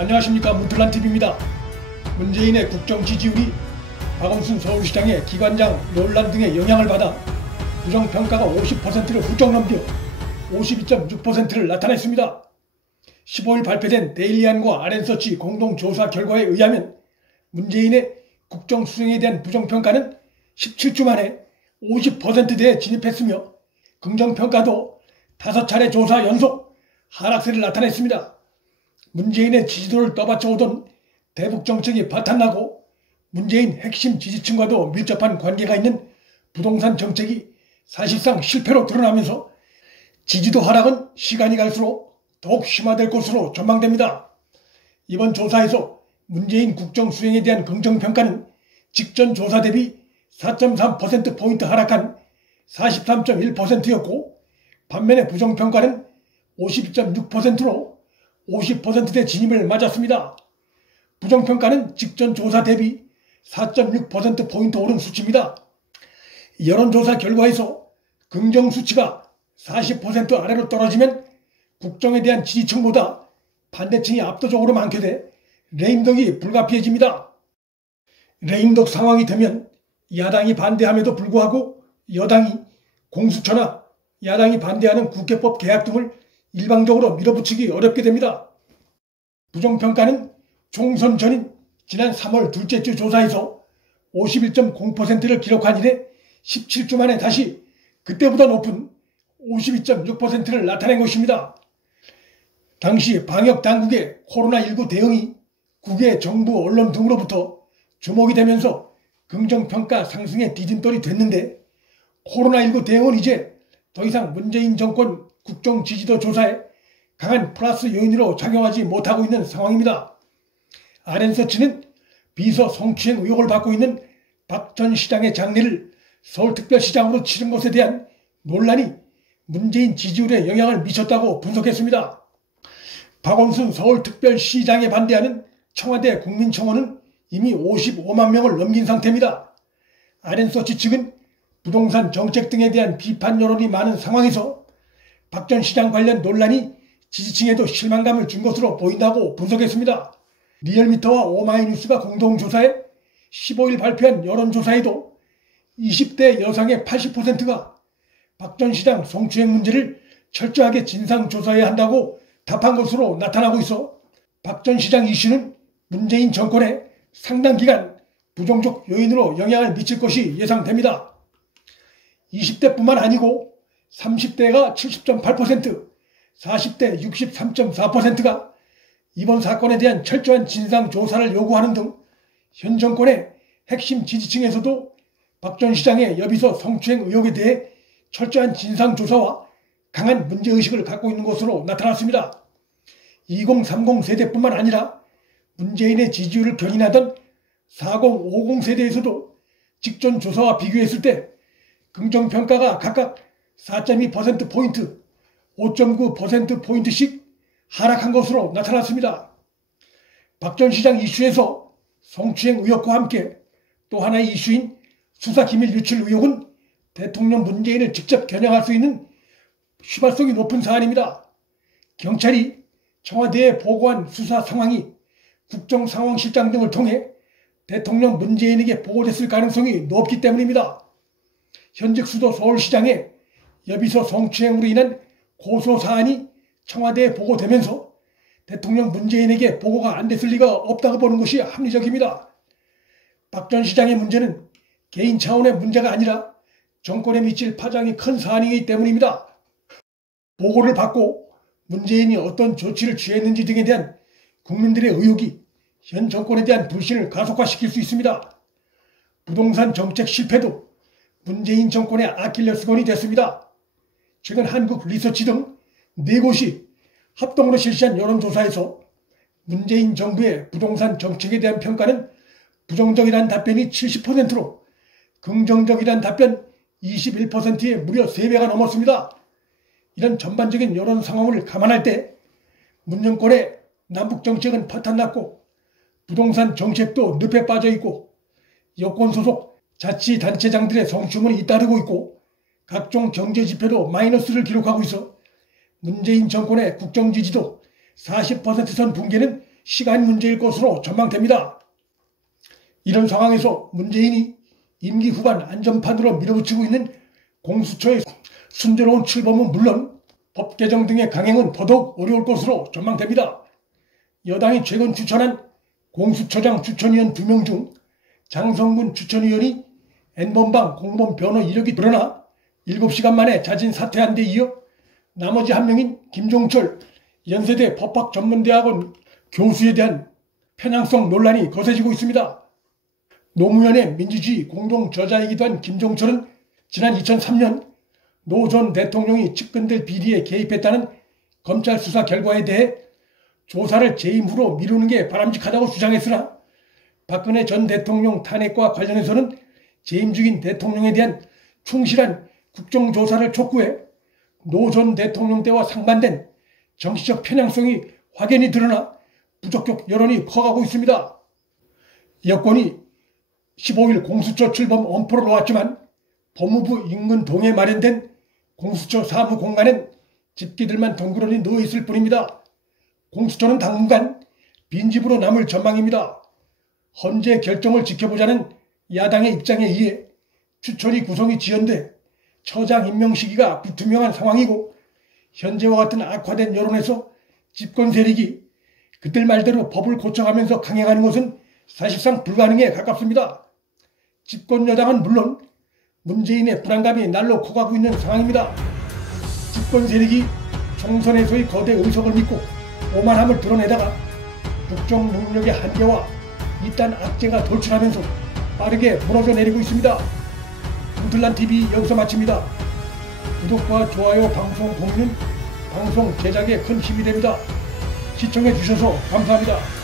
안녕하십니까, 문틀란TV입니다. 문재인의 국정 지지율이 박원순 서울시장의 기관장 논란 등의 영향을 받아 부정평가가 50%를 훌쩍 넘겨 52.6%를 나타냈습니다. 15일 발표된 데일리안과 RN서치 공동조사 결과에 의하면 문재인의 국정 수행에 대한 부정평가는 17주 만에 50%대에 진입했으며 긍정평가도 5차례 조사 연속 하락세를 나타냈습니다. 문재인의 지지도를 떠받쳐오던 대북정책이 바탕나고 문재인 핵심 지지층과도 밀접한 관계가 있는 부동산 정책이 사실상 실패로 드러나면서 지지도 하락은 시간이 갈수록 더욱 심화될 것으로 전망됩니다. 이번 조사에서 문재인 국정 수행에 대한 긍정평가는 직전 조사 대비 4.3%포인트 하락한 43.1%였고 반면에 부정평가는 52.6%로 50%대 진입을 맞았습니다. 부정평가는 직전 조사 대비 4.6%포인트 오른 수치입니다. 여론조사 결과에서 긍정수치가 40% 아래로 떨어지면 국정에 대한 지지층보다 반대층이 압도적으로 많게 돼 레임덕이 불가피해집니다. 레임덕 상황이 되면 야당이 반대함에도 불구하고 여당이 공수처나 야당이 반대하는 국회법 개혁 등을 일방적으로 밀어붙이기 어렵게 됩니다. 부정평가는 총선 전인 지난 3월 둘째 주 조사에서 51.0%를 기록한 이래 17주 만에 다시 그때보다 높은 52.6%를 나타낸 것입니다. 당시 방역당국의 코로나19 대응이 국외 정부 언론 등으로부터 주목이 되면서 긍정평가 상승의 디딤돌이 됐는데 코로나19 대응은 이제 더 이상 문재인 정권 국정 지지도 조사에 강한 플러스 요인으로 작용하지 못하고 있는 상황입니다. RN서치는 비서 성추행 의혹을 받고 있는 박 전 시장의 장례를 서울특별시장으로 치른 것에 대한 논란이 문재인 지지율에 영향을 미쳤다고 분석했습니다. 박원순 서울특별시장에 반대하는 청와대 국민청원은 이미 55만 명을 넘긴 상태입니다. RN서치 측은 부동산 정책 등에 대한 비판 여론이 많은 상황에서 박 전 시장 관련 논란이 지지층에도 실망감을 준 것으로 보인다고 분석했습니다. 리얼미터와 오마이뉴스가 공동조사해 15일 발표한 여론조사에도 20대 여성의 80%가 박 전 시장 성추행 문제를 철저하게 진상조사해야 한다고 답한 것으로 나타나고 있어 박 전 시장 이슈는 문재인 정권에 상당 기간 부정적 요인으로 영향을 미칠 것이 예상됩니다. 20대뿐만 아니고 30대가 70.8%, 40대 63.4%가 이번 사건에 대한 철저한 진상조사를 요구하는 등 현 정권의 핵심 지지층에서도 박 전 시장의 여비서 성추행 의혹에 대해 철저한 진상조사와 강한 문제의식을 갖고 있는 것으로 나타났습니다. 2030 세대뿐만 아니라 문재인의 지지율을 견인하던 40, 50 세대에서도 직전 조사와 비교했을 때 긍정평가가 각각 4.2%포인트, 5.9%포인트씩 하락한 것으로 나타났습니다. 박 전 시장 이슈에서 성추행 의혹과 함께 또 하나의 이슈인 수사기밀 유출 의혹은 대통령 문재인을 직접 겨냥할 수 있는 휘발성이 높은 사안입니다. 경찰이 청와대에 보고한 수사 상황이 국정상황실장 등을 통해 대통령 문재인에게 보고됐을 가능성이 높기 때문입니다. 현직 수도 서울시장의 여비서 성추행으로 인한 고소사안이 청와대에 보고되면서 대통령 문재인에게 보고가 안 됐을 리가 없다고 보는 것이 합리적입니다. 박 전 시장의 문제는 개인 차원의 문제가 아니라 정권에 미칠 파장이 큰 사안이기 때문입니다. 보고를 받고 문재인이 어떤 조치를 취했는지 등에 대한 국민들의 의혹이 현 정권에 대한 불신을 가속화시킬 수 있습니다. 부동산 정책 실패도 문재인 정권의 아킬레스건이 됐습니다. 최근 한국리서치 등 4곳이 합동으로 실시한 여론조사에서 문재인 정부의 부동산 정책에 대한 평가는 부정적이라는 답변이 70%로 긍정적이라는 답변 21%에 무려 3배가 넘었습니다. 이런 전반적인 여론 상황을 감안할 때 문 정권의 남북정책은 파탄났고 부동산 정책도 늪에 빠져있고 여권 소속 자치단체장들의 성추문이 잇따르고 있고 각종 경제지표도 마이너스를 기록하고 있어 문재인 정권의 국정지지도 40%선 붕괴는 시간 문제일 것으로 전망됩니다. 이런 상황에서 문재인이 임기 후반 안전판으로 밀어붙이고 있는 공수처의 순조로운 출범은 물론 법 개정 등의 강행은 더더욱 어려울 것으로 전망됩니다. 여당이 최근 추천한 공수처장 추천위원 2명 중 장성문 추천위원이 N번방 공무원 변호 이력이 드러나 7시간 만에 자진 사퇴한 데 이어 나머지 한 명인 김종철 연세대 법학전문대학원 교수에 대한 편향성 논란이 거세지고 있습니다. 노무현의 민주주의 공동저자이기도 한 김종철은 지난 2003년 노 전 대통령이 측근들 비리에 개입했다는 검찰 수사 결과에 대해 조사를 재임으로 미루는 게 바람직하다고 주장했으나 박근혜 전 대통령 탄핵과 관련해서는 재임 중인 대통령에 대한 충실한 국정조사를 촉구해 노 전 대통령 때와 상반된 정치적 편향성이 확연히 드러나 부적격 여론이 커가고 있습니다. 여권이 15일 공수처 출범 엄포를 놓았지만 법무부 인근 동에 마련된 공수처 사무 공간엔 집기들만 덩그러니 누워있을 뿐입니다. 공수처는 당분간 빈집으로 남을 전망입니다. 헌재 결정을 지켜보자는 야당의 입장에 의해 추천위 구성이 지연돼 처장 임명 시기가 불투명한 상황이고 현재와 같은 악화된 여론에서 집권 세력이 그들 말대로 법을 고쳐가면서 강행하는 것은 사실상 불가능에 가깝습니다. 집권 여당은 물론 문재인의 불안감이 날로 커가고 있는 상황입니다. 집권 세력이 총선에서의 거대 의석을 믿고 오만함을 드러내다가 국정 능력의 한계와 이딴 악재가 돌출하면서 빠르게 무너져 내리고 있습니다. 우들란TV 여기서 마칩니다. 구독과 좋아요, 방송 공유는 방송 제작에 큰 힘이 됩니다. 시청해 주셔서 감사합니다.